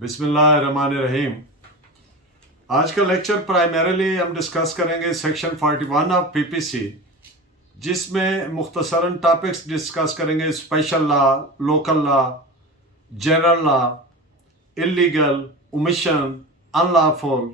बिस्मिल्लाहिर्रहमानिर्रहीम। आज का लेक्चर प्राइमरीली हम डिस्कस करेंगे सेक्शन 41 ऑफ पीपीसी, जिसमें मुख्तसरन टॉपिक्स डिस्कस करेंगे। Special law, local law, general law, illegal, omission, unlawful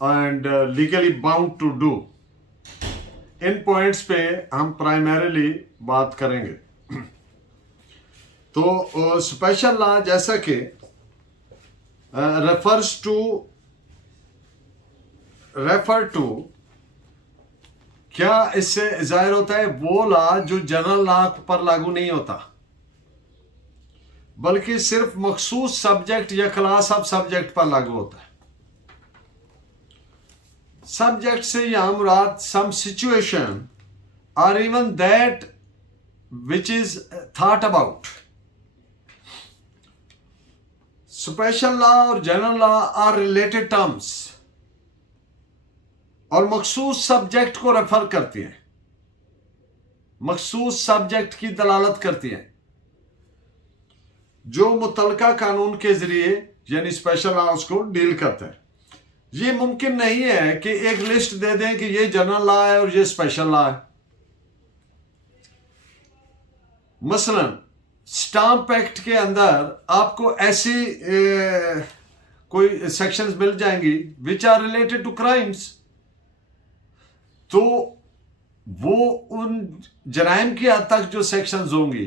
and legally bound to do. इन पॉइंट्स पे हम प्राइमरीली बात करेंगे। तो स्पेशल लॉ जैसा कि रेफर टू, क्या इससे जाहिर होता है वो लॉ जो जनरल लॉ पर लागू नहीं होता, बल्कि सिर्फ मखसूस सब्जेक्ट या क्लास ऑफ सब्जेक्ट पर लागू होता है। सब्जेक्ट से यहाँ मुराद सम सिचुएशन और even that which is thought about. Special law और general law are related terms और मखसूस सब्जेक्ट को रेफर करती हैं, मखसूस सब्जेक्ट की दलालत करती हैं, जो मुतलका कानून के जरिए यानी स्पेशल लॉ उसको डील करते हैं। ये मुमकिन नहीं है कि एक लिस्ट दे दें कि ये जनरल लॉ है और ये स्पेशल लॉ है। मसलन स्टाम्प एक्ट के अंदर आपको ऐसी कोई सेक्शंस मिल जाएंगी which are related to crimes, तो वो उन जराइम की हद तक जो सेक्शंस होंगी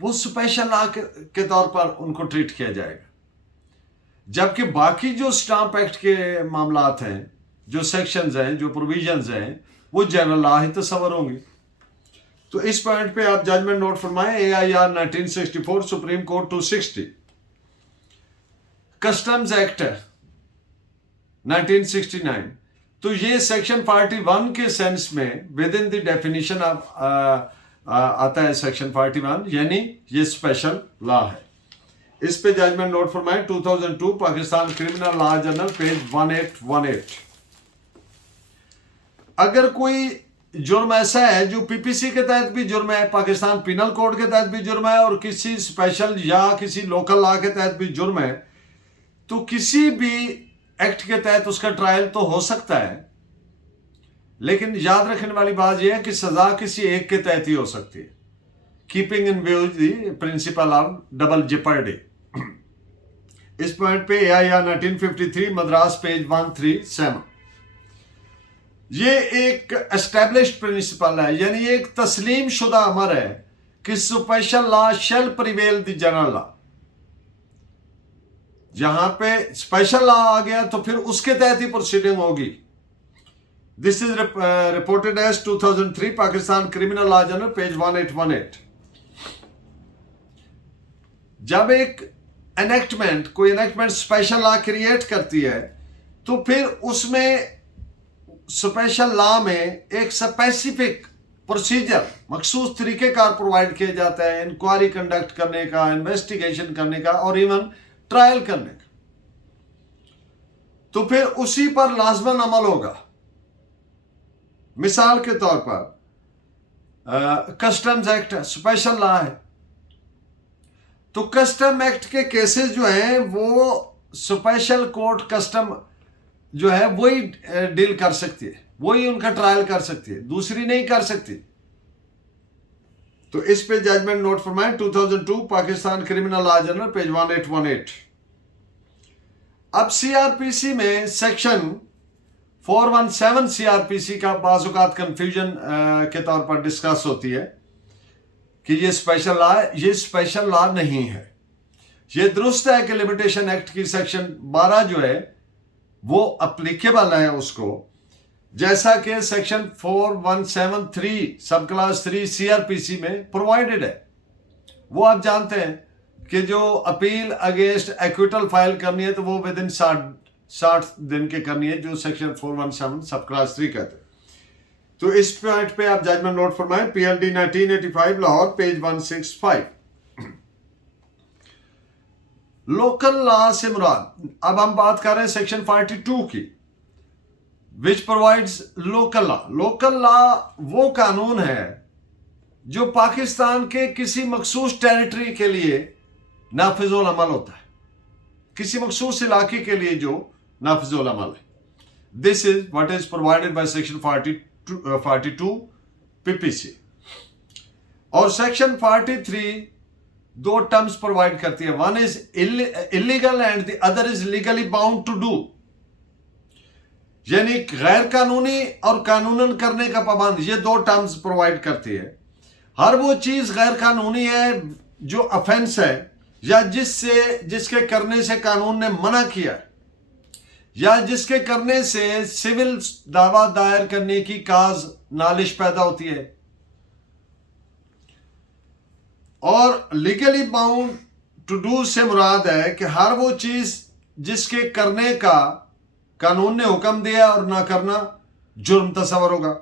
वो स्पेशल लॉ के तौर पर उनको ट्रीट किया जाएगा, जबकि बाकी जो स्टाम्प एक्ट के मामलात हैं, जो सेक्शंस हैं, जो प्रोविजंस हैं, वो जनरल लॉ ही तस्वर होंगी। तो इस पॉइंट पे आप जजमेंट नोट फरमाएं। AIR 1964, supreme court 260। Customs act 1969, तो ये सेक्शन 41 के सेंस में with in the definition of आता है सेक्शन 41, यानी ये स्पेशल लॉ है। इस पे जजमेंट नोट फरमाएं। 2002 Pakistan criminal law journal, page 1818। अगर कोई जुर्म ऐसा है जो पीपीसी के तहत भी जुर्म है, पाकिस्तान पिनल कोड के तहत भी जुर्म है और किसी स्पेशल या किसी लोकल लॉ के तहत भी जुर्म है, तो किसी भी एक्ट के तहत उसका ट्रायल तो हो सकता है, लेकिन याद रखने वाली बात यह है कि सजा किसी एक के तहत ही हो सकती है, keeping in view the principle of double Jeopardy. इस पॉइंट पे AIR 1953 मद्रास, पेज 137। ये एक एस्टैब्लिश्ड प्रिंसिपल है, यानी एक तस्लीम शुदा अमर है कि special law shall prevail the general law. जहां पे स्पेशल लॉ आ गया तो फिर उसके तहत ही प्रोसीडिंग होगी। This is reported as 2003 Pakistan criminal law journal, page 1818। जब एक एनेक्टमेंट, कोई एनेक्टमेंट स्पेशल लॉ क्रिएट करती है, तो फिर उसमें स्पेशल लॉ में एक स्पेसिफिक प्रोसीजर, मखसूस तरीकेकार प्रोवाइड किया जाता है इंक्वायरी कंडक्ट करने का, इन्वेस्टिगेशन करने का और इवन ट्रायल करने का। तो फिर उसी पर लाजमन अमल होगा। मिसाल के तौर पर कस्टम्स एक्ट स्पेशल लॉ है, तो कस्टम एक्ट के केसेस जो हैं वो स्पेशल कोर्ट कस्टम जो है वही डील कर सकती है, वही उनका ट्रायल कर सकती है, दूसरी नहीं कर सकती। तो इस पे जजमेंट नोट फरमाएं। 2002 Pakistan criminal law journal, page 1818। अब सीआरपीसी में सेक्शन 417 सीआरपीसी का बाज़-औक़ात कंफ्यूजन के तौर पर डिस्कस होती है कि ये स्पेशल लॉ है। ये स्पेशल लॉ नहीं है। ये दुरुस्त है कि लिमिटेशन एक्ट की सेक्शन 12 जो है वो अप्लीकेबल है उसको, जैसा कि सेक्शन 4173 सब क्लास 3 सीआरपीसी में प्रोवाइडेड है। वो आप जानते हैं कि जो अपील अगेंस्ट एक्विटल फाइल करनी है तो वो विद इन 60 दिन के करनी है, जो सेक्शन 417 सब क्लास 3 कहते हैं। तो इस पॉइंट पे आप जजमेंट नोट फरमाएं। PLD 1985 Lahore, page 165। Local law से मुराद, अब हम बात कर रहे हैं सेक्शन 42 की, which provides local law. Local law वो कानून है जो पाकिस्तान के किसी मखसूस टेरिटरी के लिए नाफिजुल अमल होता है। किसी मखसूस इलाके के लिए जो नाफिजुल अमल है। This is what is provided by section 42 PPC. और सेक्शन 43 दो टर्म्स प्रोवाइड करती है, one is illegal and the other is legally bound to do. यानी गैर कानूनी और कानूनन करने का पाबंद, ये दो टर्म्स प्रोवाइड करती है। हर वो चीज गैर कानूनी है जो अफेंस है या जिसके करने से कानून ने मना किया या जिसके करने से सिविल दावा दायर करने की काज नालिश पैदा होती है। और लीगली बाउंड टू डू से मुराद है कि हर वो चीज जिसके करने का कानून ने हुक्म दिया और ना करना जुर्म तस्वर होगा।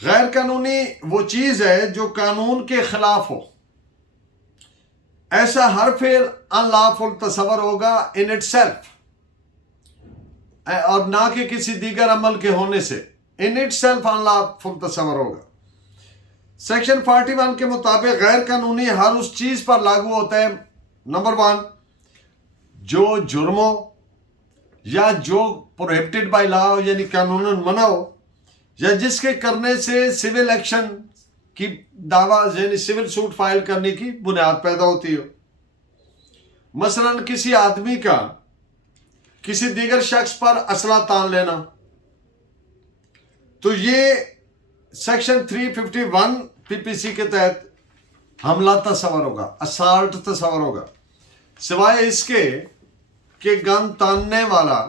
गैर कानूनी वो चीज है जो कानून के खिलाफ हो, ऐसा हर फेल अनलॉफुल तस्वर होगा इन इटसेल्फ, और ना कि किसी दीगर अमल के होने से इन इटसेल्फ अनलॉफुल तस्वर होगा। सेक्शन 41 के मुताबिक गैर कानूनी हर उस चीज पर लागू होता है, नंबर 1, जो जुर्म हो या जो प्रोहिबिटेड बाय लॉ यानी कानूनन मना हो, या जिसके करने से सिविल एक्शन की दावा यानी सिविल सूट फाइल करने की बुनियाद पैदा होती हो। मसलन किसी आदमी का किसी दीगर शख्स पर असला तान लेना, तो ये सेक्शन 351 पीपीसी के तहत हमला तस्वर होगा, असाल्ट तस्वर होगा, सिवाय इसके कि गन तानने वाला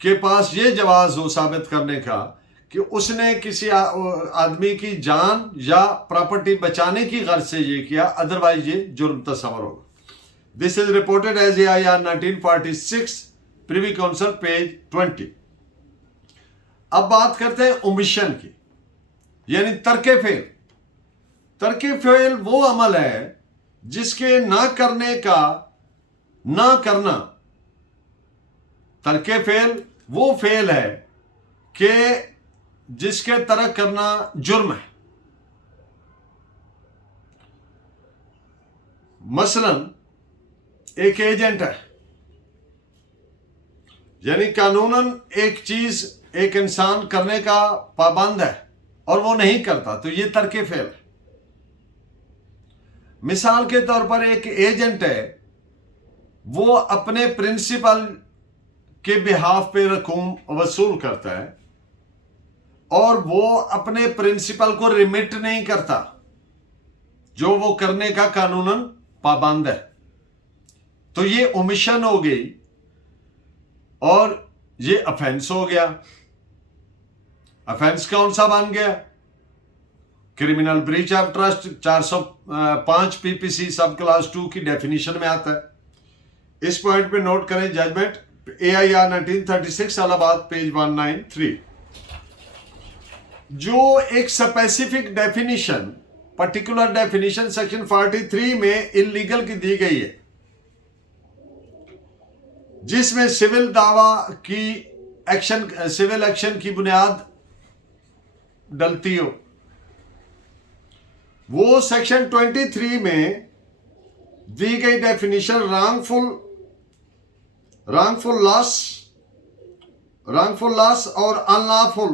के पास ये जवाज हो साबित करने का कि उसने किसी आदमी की जान या प्रॉपर्टी बचाने की गर्ज से ये किया, अदरवाइज ये जुर्म तस्वर होगा। This is reported as AIR 1946 privy council page 20। अब बात करते हैं ओमिशन की, यानी तर्के फेल। तर्के फेल वो अमल है जिसके ना करने का ना करना, तर्के फेल वो फेल है कि जिसके तरक करना जुर्म है। मसलन एक एजेंट है, यानी कानूनन एक चीज एक इंसान करने का पाबंद है और वो नहीं करता, तो ये तर्के फेल है। मिसाल के तौर पर एक एजेंट है, वो अपने प्रिंसिपल के बिहाफ पे रकूम वसूल करता है और वो अपने प्रिंसिपल को रिमिट नहीं करता जो वो करने का कानूनन पाबंद है, तो ये ओमिशन हो गई और ये अफेंस हो गया। अफेंस कौन सा बन गया? Criminal breach of trust 405 PPC सब क्लास 2 की डेफिनेशन में आता है। इस पॉइंट पे नोट करें, जजमेंट AIR 1936 इलाहाबाद पेज 193। जो एक specific definition, particular definition section 43 में इलीगल की दी गई है, जिसमें सिविल दावा की एक्शन, सिविल एक्शन की बुनियाद डलती हो, वो सेक्शन 23 में दी गई डेफिनेशन रॉन्गफुल लॉस और अनलॉफुल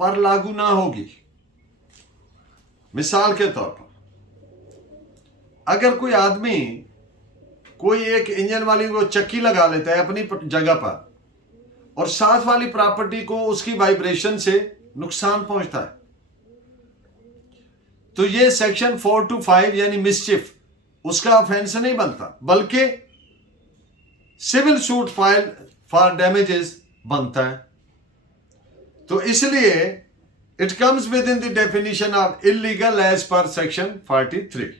पर लागू ना होगी। मिसाल के तौर पर अगर कोई आदमी कोई एक इंजन वाली वो चक्की लगा लेता है अपनी जगह पर और साथ वाली प्रॉपर्टी को उसकी वाइब्रेशन से नुकसान पहुंचता है, तो ये सेक्शन 425 यानी मिसचिफ उसका ऑफेंस नहीं बनता, बल्कि civil suit file for damages बनता है। तो इसलिए it comes with in the definition of illegal as per section 43।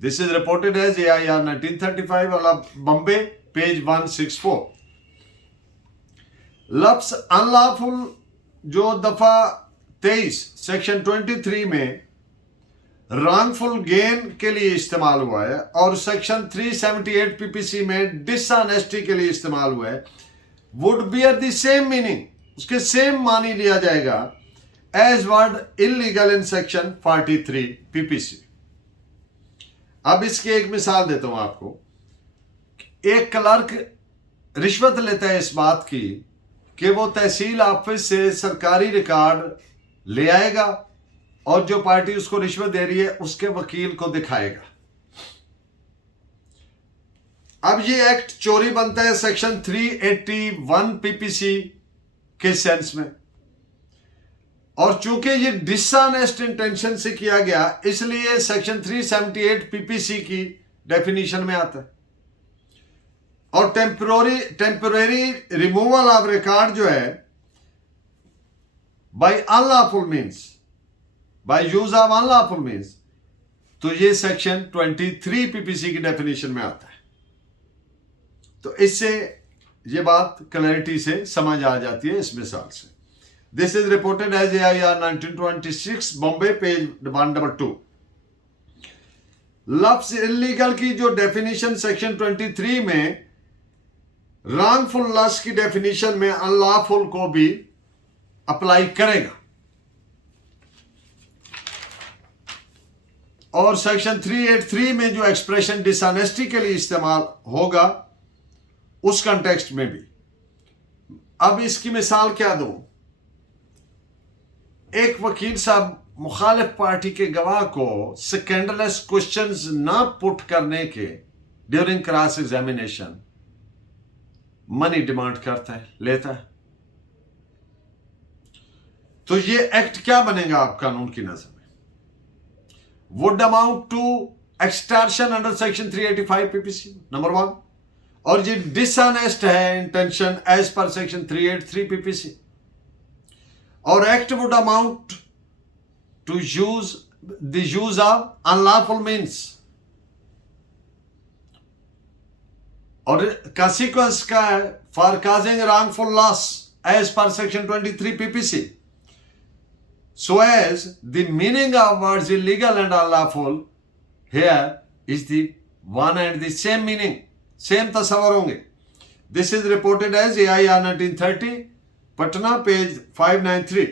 This is reported as AIR 1935 Bombay page 164। लफ्ज अनलॉफुल जो दफा 23 सेक्शन 23 में रॉन्गफुल गेन के लिए इस्तेमाल हुआ है और सेक्शन 378 पीपीसी में डिसऑनेस्टी के लिए इस्तेमाल हुआ है, would bear the same meaning, उसके सेम मानी लिया जाएगा as word illegal in section 43 PPC. अब इसकी एक मिसाल देता हूं आपको। एक क्लर्क रिश्वत लेता है इस बात की कि वो तहसील ऑफिस से सरकारी रिकॉर्ड ले आएगा और जो पार्टी उसको रिश्वत दे रही है उसके वकील को दिखाएगा। अब ये एक्ट चोरी बनता है सेक्शन 381 पीपीसी के सेंस में, और चूंकि ये डिसऑनेस्ट इंटेंशन से किया गया इसलिए सेक्शन 378 पीपीसी की डेफिनेशन में आता है। और टेम्पररी रिमूवल ऑफ रिकॉर्ड जो है by unlawful means, by use of unlawful means, तो ये सेक्शन 23 पीपीसी की डेफिनेशन में आता है। तो इससे ये बात क्लैरिटी से समझ आ जाती है इस मिसाल से। This is reported as AIR 1926 Bombay, page 122। लफ्ज इलीगल की जो डेफिनेशन सेक्शन 23 में रॉन्गफुल लॉस की डेफिनेशन में अनलॉफुल को भी अप्लाई करेगा, और सेक्शन 383 में जो एक्सप्रेशन डिसऑनेस्टी के लिए इस्तेमाल होगा उस कंटेक्स्ट में भी। अब इसकी मिसाल क्या दूं? एक वकील साहब मुखालिफ पार्टी के गवाह को स्कैंडलस क्वेश्चंस ना पुट करने के during cross examination money demand करता है, लेता है, तो ये एक्ट क्या बनेगा आप कानून की नजर में? Would amount to extortion under section 385 PPC number 1, और ये डिसऑनेस्ट है intention as per section 383 PPC, और act would amount to use the use of unlawful means, और कंसिक्वेंस का है for causing wrongful loss as per section 23 PPC, so as the meaning of words illegal and unlawful here is the one and the same meaning, same तस्वर होंगे। This is reported as AIR 1930 Patna, page 593।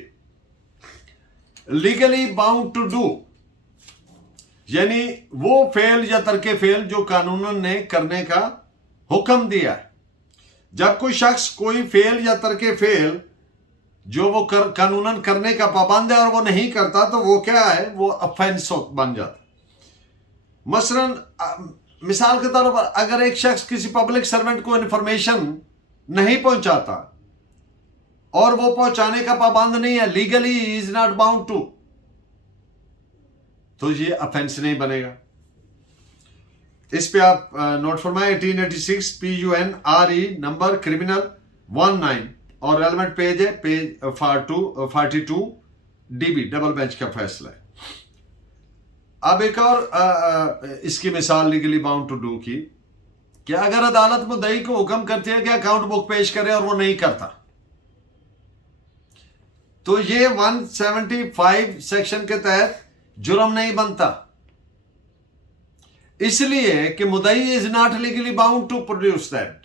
Legally bound to do यानी वो fail या तर्के fail जो कानून ने करने का हुक्म दिया है। जब कोई शख्स कोई फेल या तर्के फेल जो वो कानूनन करने का पाबंद है और वो नहीं करता तो वो क्या है, वो ऑफेंस बन जाता। मसलन मिसाल के तौर पर अगर एक शख्स किसी पब्लिक सर्वेंट को इंफॉर्मेशन नहीं पहुंचाता और वो पहुंचाने का पाबंद नहीं है, legally is not bound to, तो ये ऑफेंस नहीं बनेगा। इस पे आप नोट फरमाएं 1886 PUNRE नंबर क्रिमिनल 19 और रेलेवेंट पेज है पेज 42 DB डबल बेंच का फैसला है। अब एक और इसकी मिसाल लीगली बाउंड टू डू की, कि अगर अदालत मुद्दई को हुक्म करती है कि अकाउंट बुक पेश करे और वो नहीं करता, तो ये 175 सेक्शन के तहत जुर्म नहीं बनता, इसलिए कि मुद्दई is not legally bound to produce that.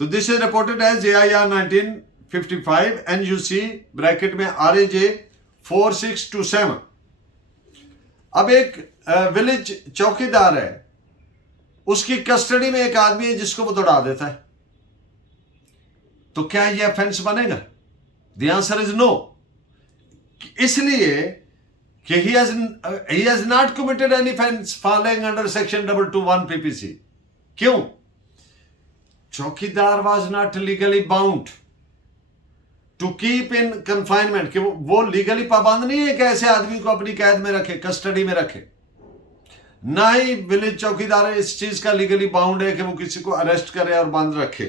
तो this is reported as AIR 1955 NUC bracket में RAJ 4627। अब एक विलेज चौकीदार है, उसकी कस्टडी में एक आदमी है जिसको वो दौड़ा देता है, तो क्या ये ऑफेंस बनेगा? द आंसर इज नो, इसलिए कि he has not committed any offense falling under section 221 PPC। क्यों? चौकीदार was not legally bound to keep in confinement, कि वो लीगली पाबंद नहीं है कि ऐसे आदमी को अपनी कैद में रखे, कस्टडी में रखे। ना ही विलेज चौकीदार इस चीज का लीगली बाउंड है कि वो किसी को अरेस्ट करे और बंद रखे।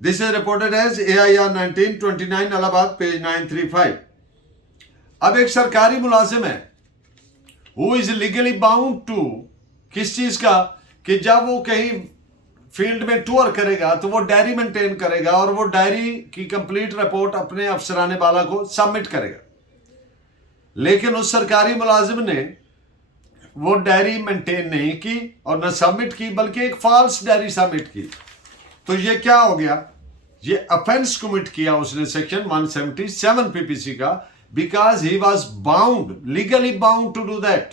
This is reported as AIR 1929 Allahabad, page 935। अब एक सरकारी मुलाजिम है, who is legally bound to किस चीज का, कि जब वो कहीं फील्ड में टूर करेगा तो वो डायरी मेंटेन करेगा और वो डायरी की कंप्लीट रिपोर्ट अपने अफसराने वाला को सबमिट करेगा। लेकिन उस सरकारी मुलाजिम ने वो डायरी मेंटेन नहीं की और न सबमिट की, बल्कि एक फॉल्स डायरी सबमिट की, तो ये क्या हो गया? ये ऑफेंस कमिट किया उसने सेक्शन 177 PPC का, because he was bound, legally bound to do that।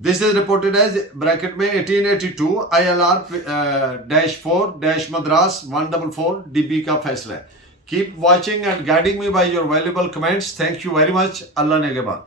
This is reported as bracket में 1882 ILR-4 मद्रास 144 DB का फैसला है। Keep watching and guiding me by your valuable comments. Thank you very much. अल्लाह नेगेबान।